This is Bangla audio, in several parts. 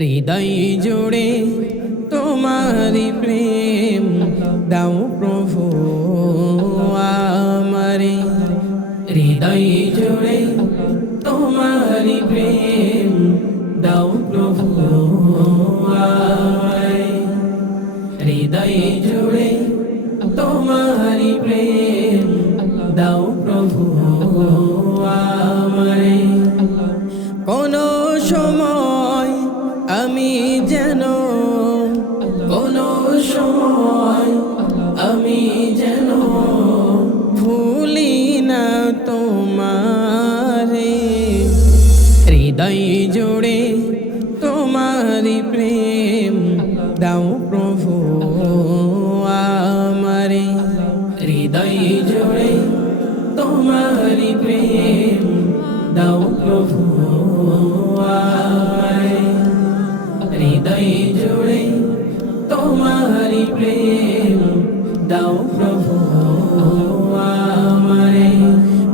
হৃদয় জুড়ে তোমারি প্রেম দাও প্রভু আমারে। হৃদয় জুড়ে তোমারি প্রেম দাও প্রভু আমারে। হৃদয় জুড়ে তোমারি প্রেম দাও প্রভু আমারে। কোনো সময় আমি যেন, কোনো সময় আমি যেন ভুলি না তোমারে। হৃদয় জুড়ে তোমারি প্রেম দাও প্রভু আমারে। হৃদয় জুড়ে তোমারি প্রেম দাও প্রভু আমারে। হৃদয় জুড়ে তোমারি প্রেম দাও প্রভু আমারে।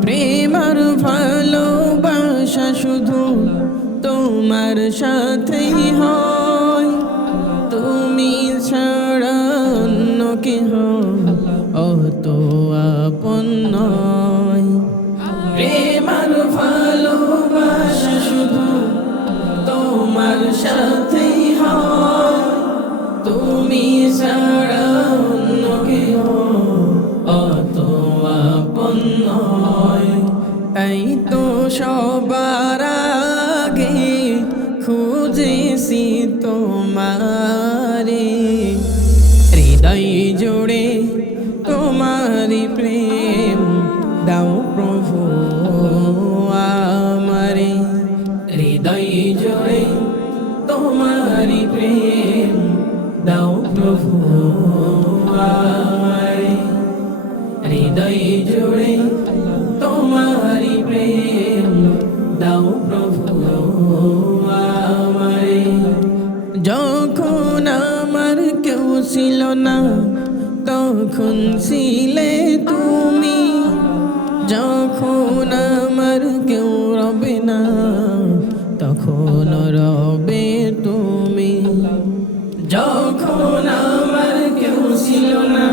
প্রেম আর ভালোবাসা শুধু তোমার সাথেই হয়, তুমি ছাড়া অন্য কেহ অত আপন নয়। প্রেম আর ভালোবাসা শুধু তোমার সাথেই হয়, তুমি ছাড়া অন্য কেহ অত আপন নয়। তাই তো সবার আগে খুঁজেছি তোমারে। হৃদয় জুড়ে তোমারি প্রেম দাও প্রভু আমারে। হৃদয় জুড়ে তোমারি প্রেম দাও প্রভু আমারে। হৃদয় জুড়ে তোমারি প্রেম দাও প্রভু আমারে। যখন আমার কেউ ছিল না তখন ছিলে তুমি, যখন আমার কেউ রবে না তখন রবে তুমি। যখন আমার কেউ ছিল না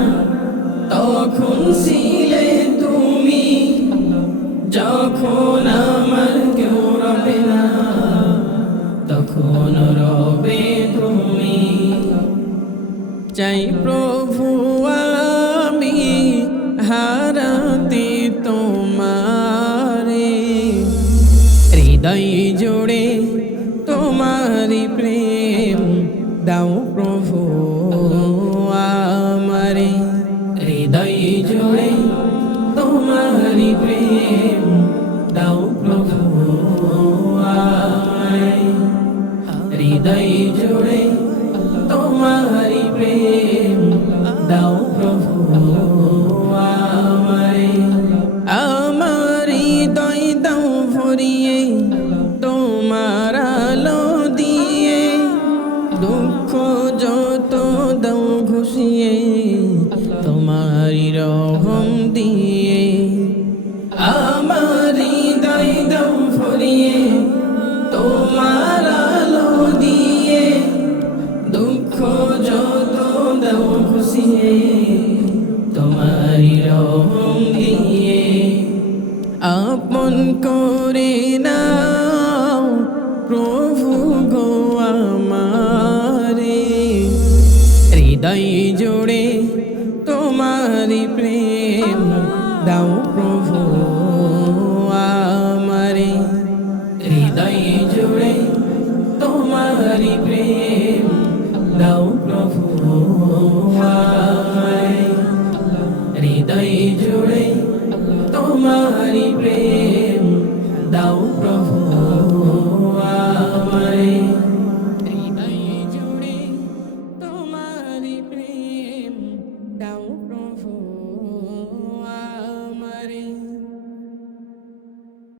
তখন ছিলে তুমি, যখন আমার কেউ রবে না তখন রবে তুমি। চাই প্রভু আমি হারাতে তোমারে। হৃদয় জুড়ে তোমারি প্রেম দাও প্রভু আমারে। হৃদয় জুড়ে তোমারি প্রেম দাও প্রভু আমারে। হৃদয় জুড়ে তোমারি প্রেম দাও প্রভু